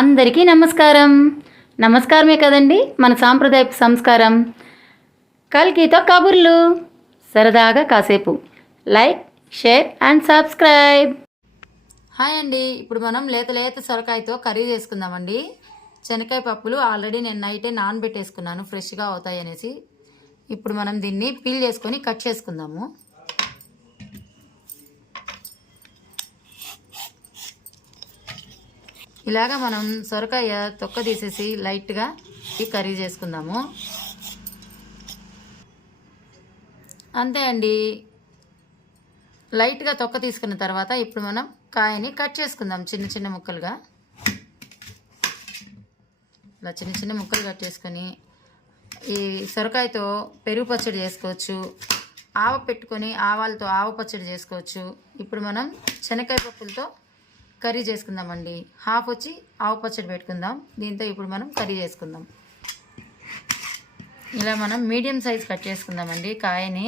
అందరికీ నమస్కారం. నమస్కారమే కదండి మన సాంప్రదాయపు సంస్కారం. కల్కితో కబుర్లు, సరదాగా కాసేపు. Like, share and subscribe. Hi అండి. ఇప్పుడు మనం లేత లేత సొరకాయతో కర్రీ చేసుకుందామండి. శనగకాయ పప్పులు ఆల్రెడీ నేను నైటే నానబెట్టేసుకున్నాను ఫ్రెష్గా అవుతాయి అనేసి. ఇప్పుడు మనం దీన్ని పీల్ చేసుకొని కట్ చేసుకుందాము. ఇలాగా మనం సొరకాయ తొక్క తీసేసి లైట్గా కర్రీ చేసుకుందాము. అంతే అండి. లైట్గా తొక్క తీసుకున్న తర్వాత ఇప్పుడు మనం కాయని కట్ చేసుకుందాం చిన్న చిన్న ముక్కలుగా. ఇలా చిన్న చిన్న ముక్కలు కట్ చేసుకొని ఈ సొరకాయతో పెరుగు పచ్చడి చేసుకోవచ్చు, ఆవ పెట్టుకొని ఆవాలతో ఆవ పచ్చడి చేసుకోవచ్చు. ఇప్పుడు మనం శనగకాయ పప్పులతో కర్రీ చేసుకుందామండి. హాఫ్ వచ్చి ఆవు పచ్చడి పెట్టుకుందాం. దీంతో ఇప్పుడు మనం కర్రీ చేసుకుందాం. ఇలా మనం మీడియం సైజ్ కట్ చేసుకుందామండి. కాయని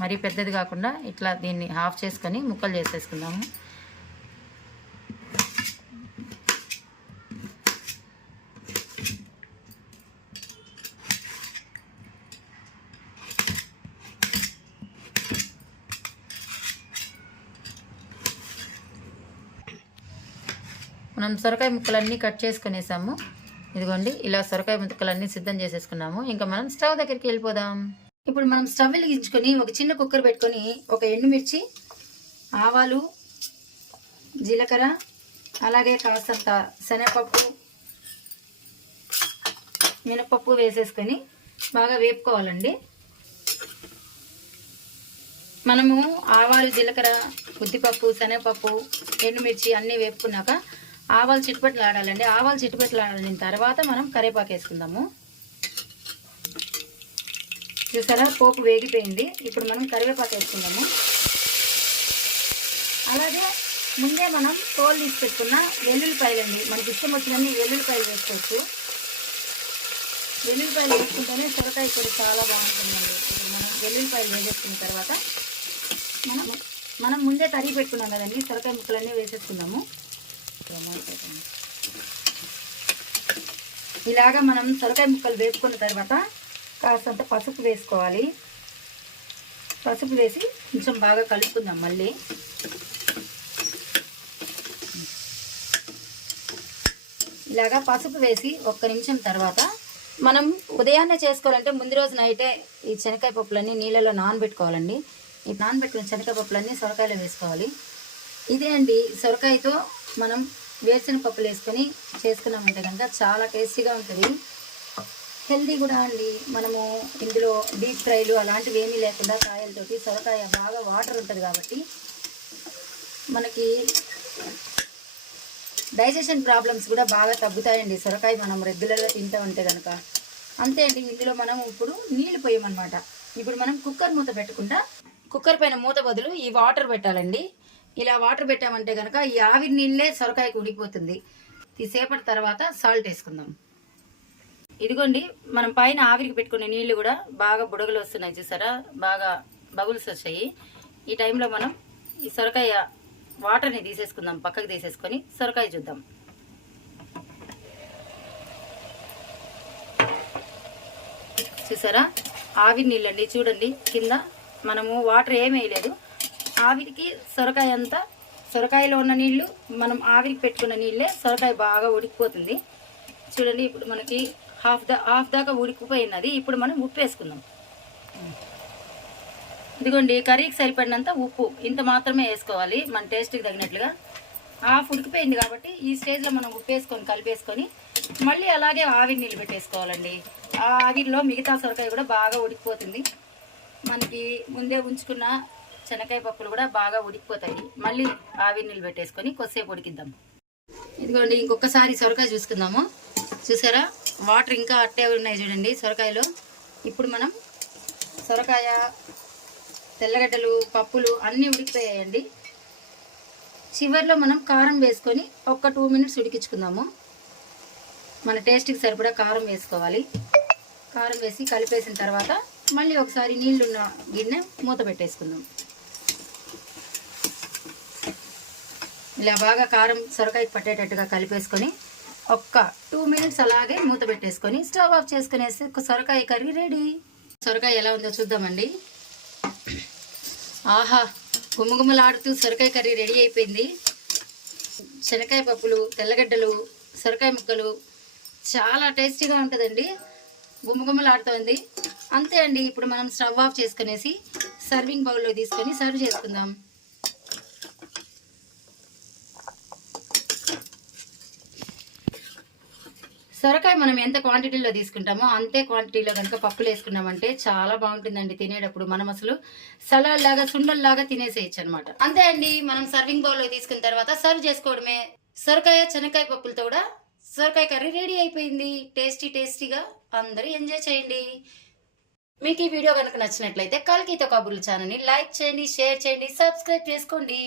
మరీ పెద్దది కాకుండా ఇట్లా దీన్ని హాఫ్ చేసుకొని ముక్కలు చేసేసుకుందాము. మనం సొరకాయ ముక్కలన్నీ కట్ చేసుకునేసాము. ఇదిగోండి ఇలా సొరకాయ ముక్కలన్నీ సిద్ధం చేసేసుకున్నాము. ఇంకా మనం స్టవ్ దగ్గరికి వెళ్ళిపోదాం. ఇప్పుడు మనం స్టవ్ వెలిగించుకొని ఒక చిన్న కుక్కర్ పెట్టుకొని ఒక ఎండుమిర్చి, ఆవాలు, జీలకర్ర, అలాగే కాస్తంత శనగపప్పు, మినపప్పు వేసేసుకొని బాగా వేపుకోవాలండి. మనము ఆవాలు, జీలకర్ర, ఉద్దిపప్పు, శనగపప్పు, ఎండుమిర్చి అన్నీ వేపుకున్నాక ఆవాలు చిట్టుపెట్టలాడాలండి. ఆవాలు చిట్టుపెట్టలాడిన తర్వాత మనం కరివేపాకు వేసుకుందాము. చూసారా, పోపు వేగిపోయింది. ఇప్పుడు మనం కరివేపాకు వేసుకుందాము. అలాగే ముందే మనం తోలు తీసి పెట్టుకున్న వెల్లుల్లిపాయలండి. మనకి ఇష్టం వచ్చినన్ని వెల్లుల్లిపాయలు వేసుకోవచ్చు. వెల్లుల్లిపాయలు వేసుకుంటేనే సొరకాయ కూర చాలా బాగుంటుందండి. ఇప్పుడు మనం వెల్లుల్లిపాయలు వేసేసుకున్న తర్వాత మనం ముందే తరిగి పెట్టుకున్నాం కదండి, సొరకాయ ముక్కలన్నీ వేసేసుకుందాము. ఇలాగా మనం సొరకాయ ముక్కలు వేసుకున్న తర్వాత కాస్తంత పసుపు వేసుకోవాలి. పసుపు వేసి కొంచెం బాగా కలుపుకుందాం. మళ్ళీ ఇలాగా పసుపు వేసి ఒక్క నిమిషం తర్వాత మనం ఉదయాన్నే చేసుకోవాలంటే ముందు రోజు నైటే ఈ శనగకాయ పప్పులన్నీ నీళ్ళలో నానబెట్టుకోవాలండి. ఈ నానబెట్టుకున్న శనగకాయ పప్పులన్నీ సొరకాయలో వేసుకోవాలి. ఇదే అండి, సొరకాయతో మనం వేరుశనగ పప్పులు వేసుకొని చేసుకున్నామంటే కనుక చాలా టేస్టీగా ఉంటుంది. హెల్దీ కూడా అండి. మనము ఇందులో డీప్ ఫ్రైలు అలాంటివి ఏమీ లేకుండా కాయలతోటి, సొరకాయ బాగా వాటర్ ఉంటుంది కాబట్టి మనకి డైజెషన్ ప్రాబ్లమ్స్ కూడా బాగా తగ్గుతాయండి సొరకాయ మనం రెగ్యులర్గా తింటూ ఉంటే కనుక. అంతే అండి. ఇందులో మనం ఇప్పుడు నీళ్లు పోయమన్నమాట. ఇప్పుడు మనం కుక్కర్ మూత పెట్టకుండా కుక్కర్ పైన మూత బదులు ఈ వాటర్ పెట్టాలండి. ఇలా వాటర్ పెట్టామంటే కనుక ఈ ఆవిరి నీళ్ళే సొరకాయకు ఉడికిపోతుంది. తీసేపటి తర్వాత సాల్ట్ వేసుకుందాం. ఇదిగోండి, మనం పైన ఆవిరికి పెట్టుకునే నీళ్లు కూడా బాగా బుడగలు వస్తున్నాయి చూసారా, బాగా బబుల్స్ వచ్చాయి. ఈ టైంలో మనం ఈ సొరకాయ వాటర్ని తీసేసుకుందాం. పక్కకు తీసేసుకొని సొరకాయ చూద్దాం. చూసారా, ఆవిరి నీళ్ళండి. చూడండి, కింద మనము వాటర్ ఏమీ వేయలేదు. ఆవిరికి సొరకాయ అంతా, సొరకాయలో ఉన్న నీళ్లు మనం ఆవిరికి పెట్టుకున్న నీళ్ళే, సొరకాయ బాగా ఉడికిపోతుంది. చూడండి, ఇప్పుడు మనకి హాఫ్ దాకా ఉడికిపోయినది. ఇప్పుడు మనం ఉప్పు వేసుకుందాం. ఇదిగోండి, కర్రీకి సరిపడినంత ఉప్పు ఇంత మాత్రమే వేసుకోవాలి, మన టేస్ట్కి తగినట్లుగా. హాఫ్ ఉడికిపోయింది కాబట్టి ఈ స్టేజ్లో మనం ఉప్పు వేసుకొని కలిపేసుకొని మళ్ళీ అలాగే ఆవిరి నీళ్ళు పెట్టేసుకోవాలండి. ఆ ఆవిరిలో మిగతా సొరకాయ కూడా బాగా ఉడికిపోతుంది. మనకి ముందే ఉంచుకున్న శనగకాయ పప్పులు కూడా బాగా ఉడికిపోతాయి. మళ్ళీ ఆవిరి నీళ్ళు పెట్టేసుకొని కొద్దిసేపు ఉడికిద్దాం. ఇదిగోండి, ఇంకొకసారి సొరకాయ చూసుకుందాము. చూసారా, వాటర్ ఇంకా అట్టే ఉన్నాయి చూడండి సొరకాయలో. ఇప్పుడు మనం సొరకాయ, తెల్లగడ్డలు, పప్పులు అన్నీ ఉడికిపోయాయండి. చివరిలో మనం కారం వేసుకొని ఒక 2 మినిట్స్ ఉడికించుకుందాము. మన టేస్ట్కి సరిపడా కారం వేసుకోవాలి. కారం వేసి కలిపేసిన తర్వాత మళ్ళీ ఒకసారి నీళ్ళున్న గిన్నె మూత పెట్టేసుకుందాం. ఇలా బాగా కారం సొరకాయకి పట్టేటట్టుగా కలిపేసుకొని ఒక్క 2 మినిట్స్ అలాగే మూత పెట్టేసుకొని స్టవ్ ఆఫ్ చేసుకునేసి ఒక సొరకాయ కర్రీ రెడీ. సొరకాయ ఎలా ఉందో చూద్దామండి. ఆహా, గుమ్మగుమ్మలాడుతూ సొరకాయ కర్రీ రెడీ అయిపోయింది. శనగకాయ పప్పులు, తెల్లగడ్డలు, సొరకాయ ముక్కలు చాలా టేస్టీగా ఉంటుందండి. గుమ్మగుమ్మలాడుతోంది. అంతే అండి. ఇప్పుడు మనం స్టవ్ ఆఫ్ చేసుకునేసి సర్వింగ్ బౌల్లో తీసుకొని సర్వ్ చేసుకుందాం. సొరకాయ మనం ఎంత క్వాంటిటీలో తీసుకుంటామో అంతే క్వాంటిటీలో కనుక పప్పులు వేసుకున్నామంటే చాలా బాగుంటుందండి. తినేటప్పుడు మనం అసలు సలాడ్ లాగా, సుండల్లాగా తినేసేయచ్చు అనమాట. అంతే అండి. మనం సర్వింగ్ బౌల్లో తీసుకున్న తర్వాత సర్వ్ చేసుకోవడమే. సొరకాయ శనగకాయ పప్పులతో కూడా సొరకాయ కర్రీ రెడీ అయిపోయింది. టేస్టీగా అందరూ ఎంజాయ్ చేయండి. మీకు ఈ వీడియో కనుక నచ్చినట్లయితే కల్కితో కబుర్లు ఛానల్ని లైక్ చేయండి, షేర్ చేయండి, సబ్స్క్రైబ్ చేసుకోండి.